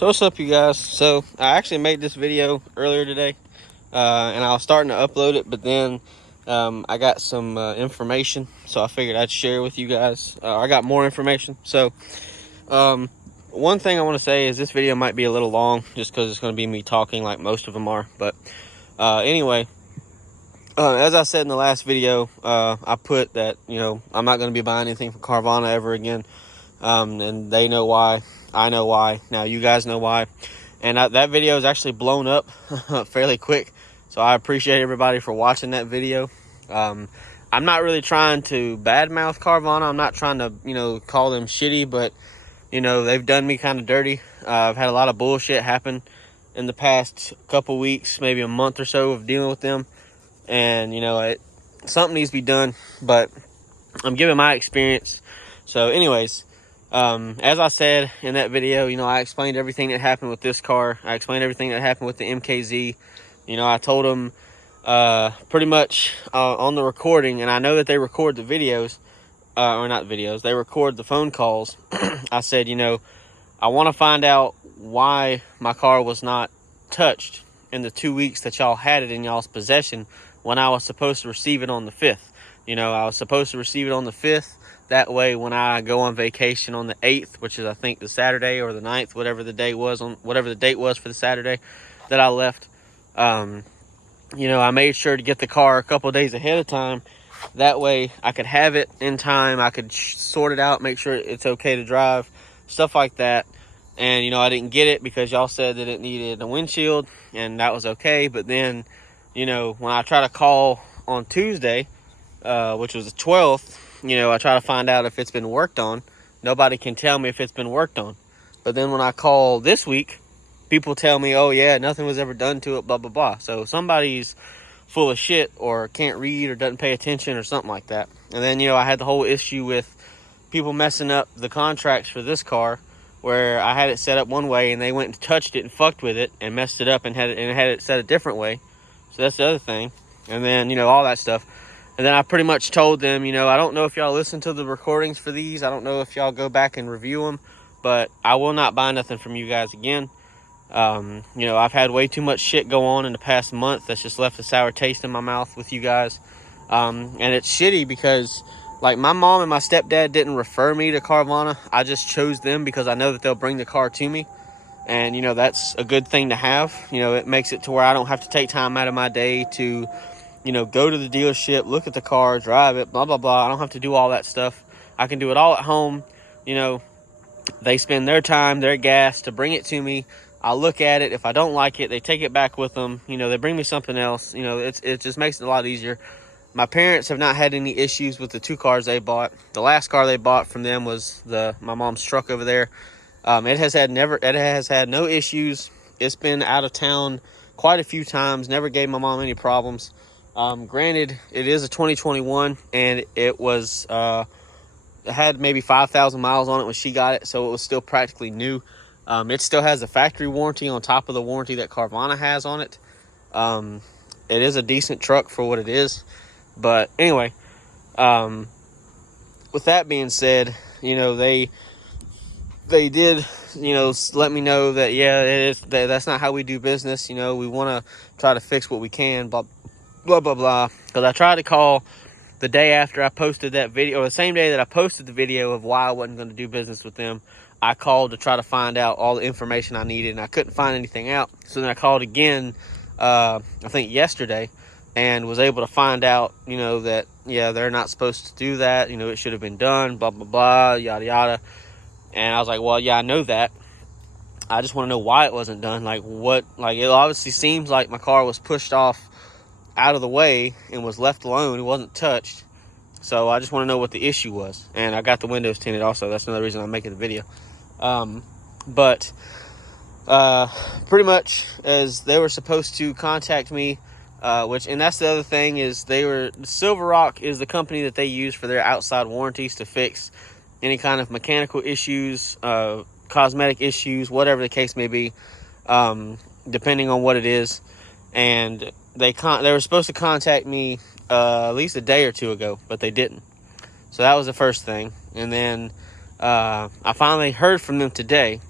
So what's up, you guys? So I actually made this video earlier today, and I was starting to upload it, but then I got some information, so I figured I'd share with you guys. I got more information. So one thing I want to say is this video might be a little long, just because it's going to be me talking like most of them are. But anyway, as I said in the last video, I put that I'm not going to be buying anything from Carvana ever again, and they know why. I know why. Now you guys know why. And that video is actually blown up fairly quick, so I appreciate everybody for watching that video. I'm not really trying to badmouth Carvana. I'm not trying to call them shitty, but they've done me kind of dirty. I've had a lot of bullshit happen in the past couple weeks, maybe a month or so of dealing with them, and something needs to be done. But I'm giving my experience. So anyways, as I said in that video, I explained everything that happened with this car. I explained everything that happened with the MKZ. I told them pretty much on the recording, and I know that they record the videos, or not videos, they record the phone calls. I said, I want to find out why my car was not touched in the 2 weeks that y'all had it in y'all's possession when I was supposed to receive it on the 5th. I was supposed to receive it on the 5th. That way, when I go on vacation on the 8th, which is I think the Saturday or the 9th, whatever the date was for the Saturday that I left, I made sure to get the car a couple days ahead of time. That way, I could have it in time. I could sort it out, make sure it's okay to drive, stuff like that. And I didn't get it because y'all said that it needed a windshield, and that was okay. But then, when I try to call on Tuesday, which was the 12th. I try to find out if it's been worked on. Nobody can tell me if it's been worked on. But then when I call this week, people tell me, oh yeah, nothing was ever done to it, blah, blah, blah. So somebody's full of shit or can't read or doesn't pay attention or something like that. And then, I had the whole issue with people messing up the contracts for this car, where I had it set up one way and they went and touched it and fucked with it and messed it up and had it set a different way. So that's the other thing. And then, all that stuff. And then I pretty much told them, I don't know if y'all listen to the recordings for these. I don't know if y'all go back and review them. But I will not buy nothing from you guys again. I've had way too much shit go on in the past month that's just left a sour taste in my mouth with you guys. And it's shitty because, like, my mom and my stepdad didn't refer me to Carvana. I just chose them because I know that they'll bring the car to me. And, that's a good thing to have. It makes it to where I don't have to take time out of my day to go to the dealership, look at the car, drive it, blah, blah, blah. I don't have to do all that stuff. I can do it all at home. They spend their time, their gas to bring it to me. I'll look at it. If I don't like it, they take it back with them. They bring me something else. It just makes it a lot easier. My parents have not had any issues with the 2 cars they bought. The last car they bought from them was my mom's truck over there. It has had no issues. It's been out of town quite a few times. Never gave my mom any problems. Granted, it is a 2021, and it was it had maybe 5,000 miles on it when she got it, so it was still practically new. It still has a factory warranty on top of the warranty that Carvana has on it. It is a decent truck for what it is. But anyway, with that being said, they did, let me know that, yeah, that's not how we do business. We want to try to fix what we can, blah, blah, blah, blah. Because I tried to call the day after I posted that video, or the same day that I posted the video of why I wasn't going to do business with them. I called to try to find out all the information I needed, and I couldn't find anything out. So then I called again, I think yesterday, and was able to find out, that, yeah, they're not supposed to do that. It should have been done, blah, blah, blah, yada, yada. And I was like, well, yeah, I know that. I just want to know why it wasn't done. Like, it obviously seems like my car was pushed off out of the way and was left alone. It wasn't touched. So I just want to know what the issue was. And I got the windows tinted also. That's another reason I'm making the video. But pretty much as they were supposed to contact me, and that's the other thing is Silver Rock is the company that they use for their outside warranties to fix any kind of mechanical issues, cosmetic issues, whatever the case may be, depending on what it is. And they were supposed to contact me at least a day or two ago, but they didn't. So that was the first thing. And then I finally heard from them today.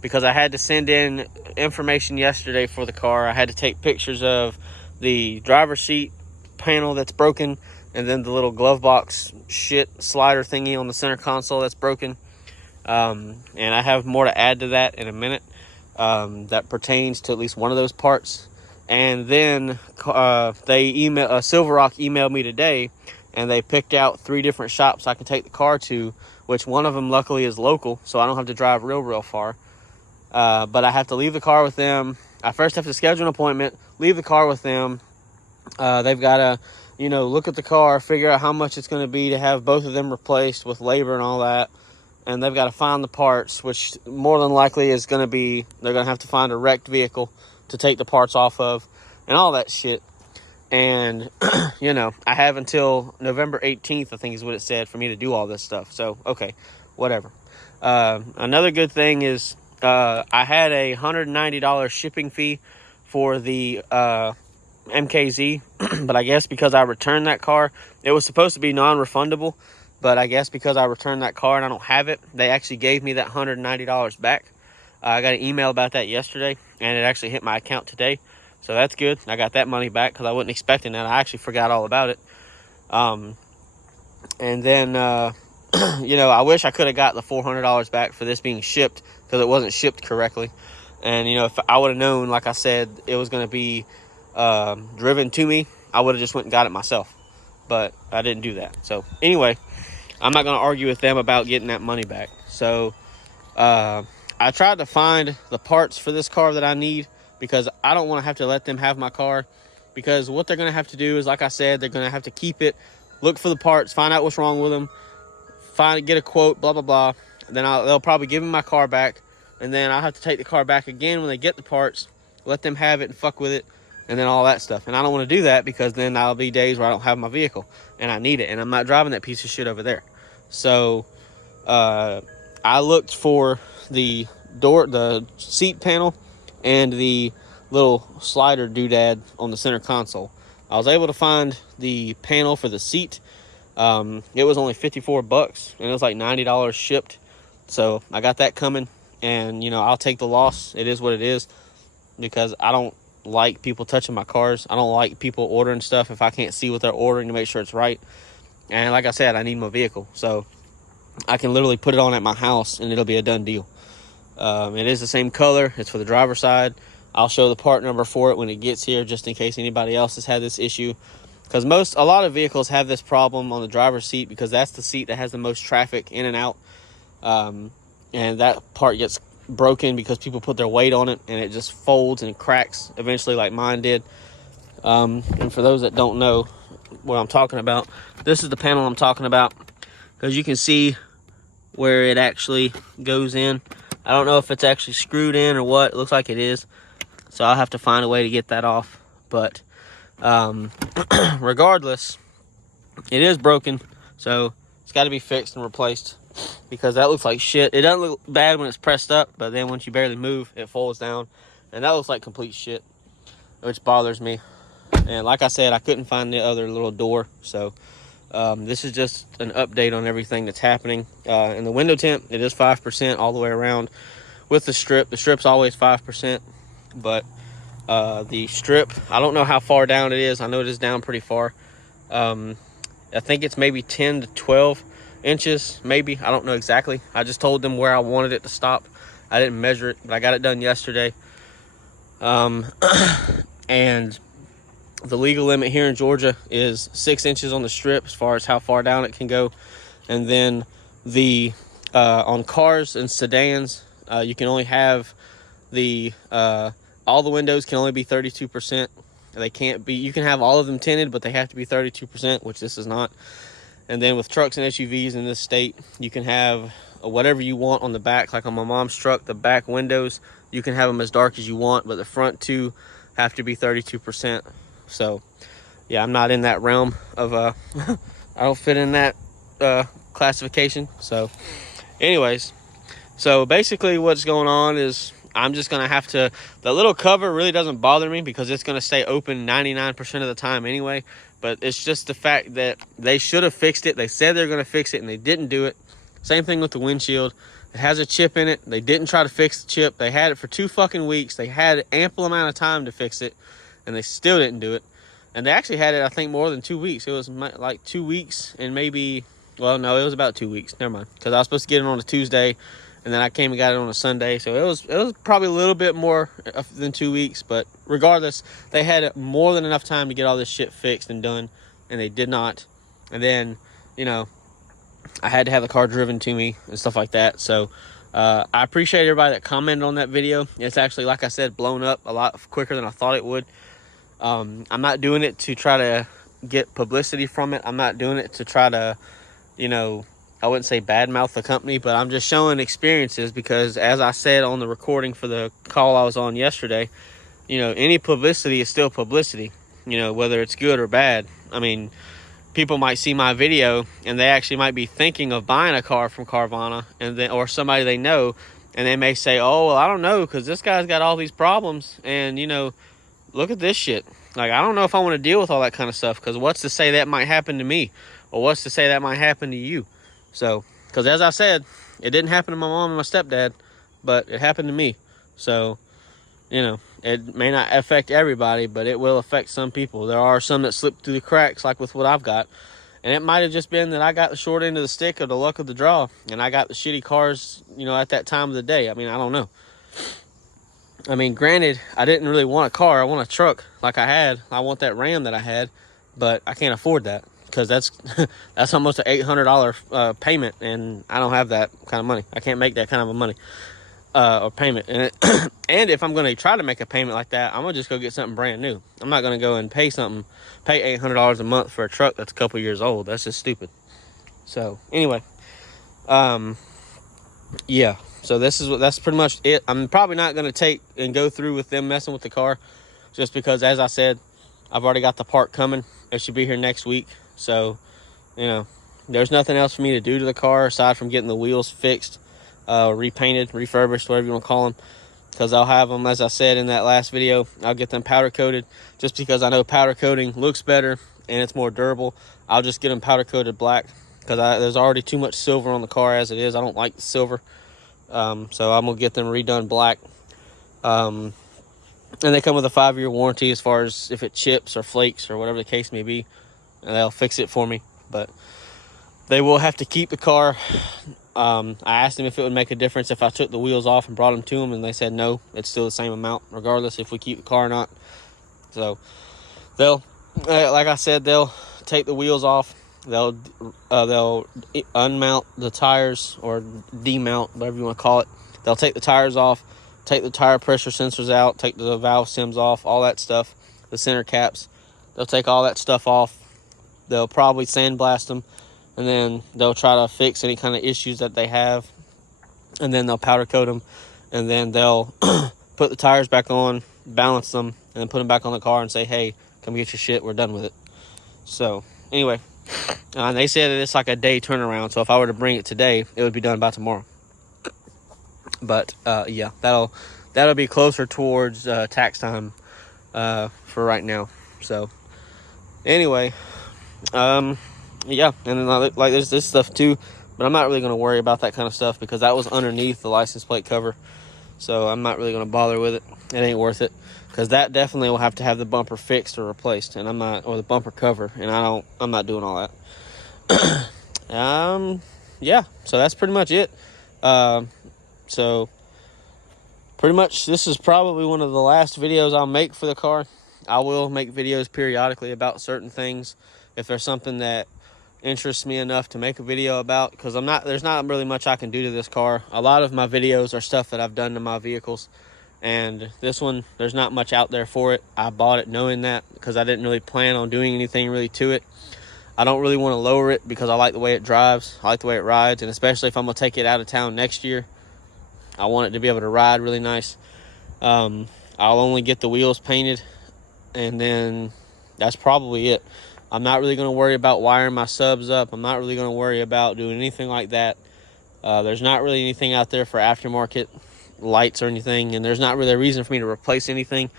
because I had to send in information yesterday for the car. I had to take pictures of the driver's seat panel that's broken, and then the little glove box shit slider thingy on the center console that's broken. And I have more to add to that in a minute, that pertains to at least one of those parts. And then Silver Rock emailed me today, and they picked out 3 different shops I can take the car to, which one of them luckily is local, so I don't have to drive real far. But I have to leave the car with them. I first have to schedule an appointment, leave the car with them. They've got to, look at the car, figure out how much it's going to be to have both of them replaced with labor and all that. And they've got to find the parts, which more than likely is going to be, they're going to have to find a wrecked vehicle to take the parts off of and all that shit. And, I have until November 18th, I think is what it said, for me to do all this stuff. So, okay, whatever. Another good thing is I had a $190 shipping fee for the MKZ, but I guess because I returned that car, it was supposed to be non-refundable. But I guess because I returned that car and I don't have it, they actually gave me that $190 back. I got an email about that yesterday, and it actually hit my account today. So that's good. I got that money back because I wasn't expecting that. I actually forgot all about it. And then, I wish I could have got the $400 back for this being shipped, because it wasn't shipped correctly. And, if I would have known, like I said, it was going to be driven to me, I would have just went and got it myself. But I didn't do that. So anyway, I'm not going to argue with them about getting that money back. So I tried to find the parts for this car that I need, because I don't want to have to let them have my car. Because what they're going to have to do is, like I said, they're going to have to keep it, look for the parts, find out what's wrong with them, get a quote, blah, blah, blah. Then they'll probably give me my car back. And then I'll have to take the car back again when they get the parts, let them have it and fuck with it, and then all that stuff. And I don't want to do that, because then there'll be days where I don't have my vehicle and I need it, and I'm not driving that piece of shit over there. So I looked for the seat panel and the little slider doodad on the center console. I was able to find the panel for the seat. It was only $54, and it was like $90 shipped. So I got that coming, and I'll take the loss. It is what it is, because I don't like people touching my cars. I don't like people ordering stuff if I can't see what they're ordering to make sure it's right. And like I said, I need my vehicle, so I can literally put it on at my house and it'll be a done deal. It is the same color. It's for the driver's side. I'll show the part number for it when it gets here, just in case anybody else has had this issue, because a lot of vehicles have this problem on the driver's seat, because that's the seat that has the most traffic in and out. And that part gets broken because people put their weight on it, and it just folds and cracks eventually, like mine did. And for those that don't know what I'm talking about, this is the panel I'm talking about, because you can see where it actually goes in. I don't know if it's actually screwed in or what. It looks like it is, so I'll have to find a way to get that off. But regardless, it is broken, so it's got to be fixed and replaced, because that looks like shit. It doesn't look bad when it's pressed up, but then once you barely move, it folds down, and that looks like complete shit, which bothers me. And like I said, I couldn't find the other little door, so this is just an update on everything that's happening. And the window tint, it is 5% all the way around with the strip. The strip's always 5%, but the strip, I don't know how far down it is. I know it is down pretty far. I think it's maybe 10 to 12 inches, maybe. I don't know exactly. I just told them where I wanted it to stop. I didn't measure it, but I got it done yesterday. And the legal limit here in Georgia is 6 inches on the strip as far as how far down it can go. And then the on cars and sedans, you can only have the all the windows can only be 32%. They can't be, you can have all of them tinted, but they have to be 32%, which this is not. And then with trucks and SUVs in this state, you can have whatever you want on the back. Like on my mom's truck, the back windows, you can have them as dark as you want, but the front two have to be 32%. So yeah, I'm not in that realm of I don't fit in that classification. So anyways, so basically what's going on is I'm just gonna have to, the little cover really doesn't bother me because it's gonna stay open 99% of the time anyway. But it's just the fact that they should have fixed it. They said they're gonna fix it and they didn't do it. Same thing with the windshield. It has a chip in it. They didn't try to fix the chip. They had it for 2 fucking weeks. They had ample amount of time to fix it, and they still didn't do it. And they actually had it, I think, more than 2 weeks. It was like 2 weeks and maybe, well, no, it was about 2 weeks. Never mind. Because I was supposed to get it on a Tuesday, and then I came and got it on a Sunday. So it was probably a little bit more than 2 weeks. But regardless, they had more than enough time to get all this shit fixed and done, and they did not. And then, you know, I had to have the car driven to me and stuff like that. So I appreciate everybody that commented on that video. It's actually, like I said, blown up a lot quicker than I thought it would. I'm not doing it to try to get publicity from it. I'm not doing it to try to, you know, I wouldn't say badmouth the company, but I'm just showing experiences because, as I said on the recording for the call I was on yesterday, you know, any publicity is still publicity, you know, whether it's good or bad. I mean, people might see my video and they actually might be thinking of buying a car from Carvana, and then, or somebody they know, and they may say, oh, well, I don't know, because this guy's got all these problems, and, you know, look at this shit. Like, I don't know if I want to deal with all that kind of stuff, because what's to say that might happen to me, or what's to say that might happen to you? So, because as I said, it didn't happen to my mom and my stepdad, but it happened to me. So, you know, it may not affect everybody, but it will affect some people. There are some that slip through the cracks, like with what I've got. And it might have just been that I got the short end of the stick or the luck of the draw, and I got the shitty cars, you know, at that time of the day. I mean, I don't know. I mean, granted, I didn't really want a car. I want a truck like I had. I want that Ram that I had, but I can't afford that because that's that's almost an $800 payment, and I don't have that kind of money. I can't make that kind of a money or payment. And and if I'm going to try to make a payment like that, I'm going to just go get something brand new. I'm not going to go and pay $800 a month for a truck that's a couple years old. That's just stupid. So anyway, yeah. So that's pretty much it. I'm probably not going to take and go through with them messing with the car, just because, as I said, I've already got the part coming. It should be here next week. So, you know, there's nothing else for me to do to the car aside from getting the wheels fixed, repainted, refurbished, whatever you want to call them. Because I'll have them, as I said in that last video, I'll get them powder coated, just because I know powder coating looks better and it's more durable. I'll just get them powder coated black, because there's already too much silver on the car as it is. I don't like the silver. So I'm gonna get them redone black, and they come with a 5-year warranty as far as if it chips or flakes or whatever the case may be, and they'll fix it for me. But they will have to keep the car. I asked them if it would make a difference if I took the wheels off and brought them to them, and they said no, it's still the same amount regardless if we keep the car or not. So they'll, like I said, they'll take the wheels off. They'll unmount the tires, or demount, whatever you want to call it. They'll take the tires off, take the tire pressure sensors out, take the valve stems off, all that stuff, the center caps. They'll take all that stuff off. They'll probably sandblast them, and then they'll try to fix any kind of issues that they have, and then they'll powder coat them, and then they'll put the tires back on, balance them, and then put them back on the car and say, hey, come get your shit, we're done with it. So anyway, they said that it's like a day turnaround, so if I were to bring it today, it would be done by tomorrow. But yeah, that'll be closer towards tax time for right now. So anyway, yeah, and then like there's this stuff too, but I'm not really going to worry about that kind of stuff because that was underneath the license plate cover, so I'm not really going to bother with it. It ain't worth it, because that definitely will have to have the bumper fixed or replaced, and I'm not, or the bumper cover, and I'm not doing all that. Yeah, so that's pretty much it. So pretty much this is probably one of the last videos I'll make for the car. I will make videos periodically about certain things if there's something that interests me enough to make a video about, because there's not really much I can do to this car. A lot of my videos are stuff that I've done to my vehicles, and this one, there's not much out there for it. I bought it knowing that, because I didn't really plan on doing anything really to it. I don't really want to lower it because I like the way it drives. I like the way it rides, and especially if I'm going to take it out of town next year, I want it to be able to ride really nice. I'll only get the wheels painted, and then that's probably it. I'm not really going to worry about wiring my subs up. I'm not really going to worry about doing anything like that. There's not really anything out there for aftermarket lights or anything, and there's not really a reason for me to replace anything,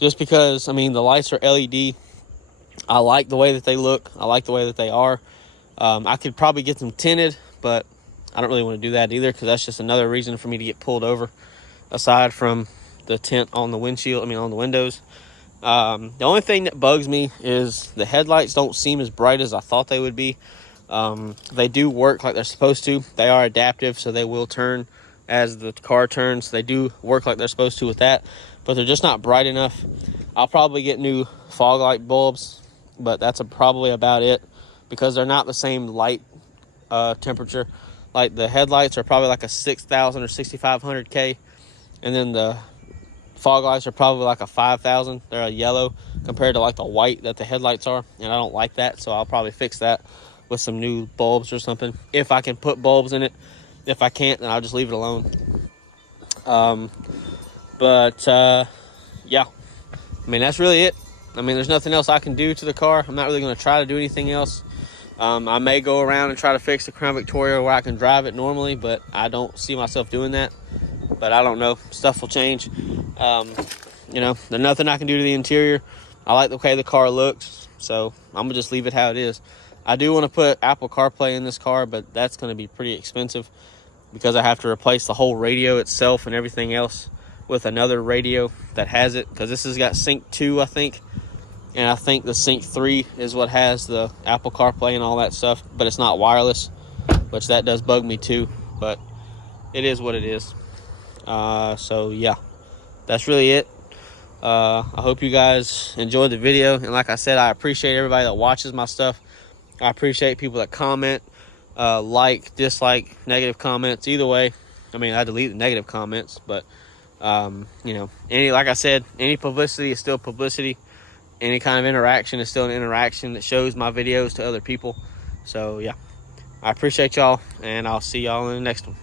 just because, I mean, the lights are LED. I like the way that they look. I like the way that they are. I could probably get them tinted, but I don't really want to do that either, because that's just another reason for me to get pulled over, aside from the tint on the windshield, on the windows. The only thing that bugs me is the headlights don't seem as bright as I thought they would be. They do work like they're supposed to. They are adaptive, so they will turn as the car turns. They do work like they're supposed to with that, but they're just not bright enough. I'll probably get new fog light bulbs, but that's probably about it, because they're not the same light temperature. Like the headlights are probably like a 6,000 or 6,500 K, and then the fog lights are probably like a 5,000. They're a yellow compared to like the white that the headlights are, and I don't like that, so I'll probably fix that with some new bulbs or something, if I can put bulbs in it. If I can't, then I'll just leave it alone. Yeah, that's really it. There's nothing else I can do to the car. I'm not really going to try to do anything else. I may go around and try to fix the Crown Victoria where I can drive it normally, but I don't see myself doing that. But I don't know, stuff will change. There's nothing I can do to the interior. I like the way the car looks, so I'm gonna just leave it how it is. I do want to put Apple CarPlay in this car, but that's going to be pretty expensive, because I have to replace the whole radio itself and everything else with another radio that has it, because this has got Sync 2, I think, and I think the Sync 3 is what has the Apple CarPlay and all that stuff, but it's not wireless, which that does bug me too, but it is what it is. So yeah, that's really it. I hope you guys enjoyed the video, and like I said, I appreciate everybody that watches my stuff. I appreciate people that comment, like, dislike, negative comments. Either way, I delete the negative comments, but like I said, any publicity is still publicity. Any kind of interaction is still an interaction that shows my videos to other people. So yeah, I appreciate y'all, and I'll see y'all in the next one.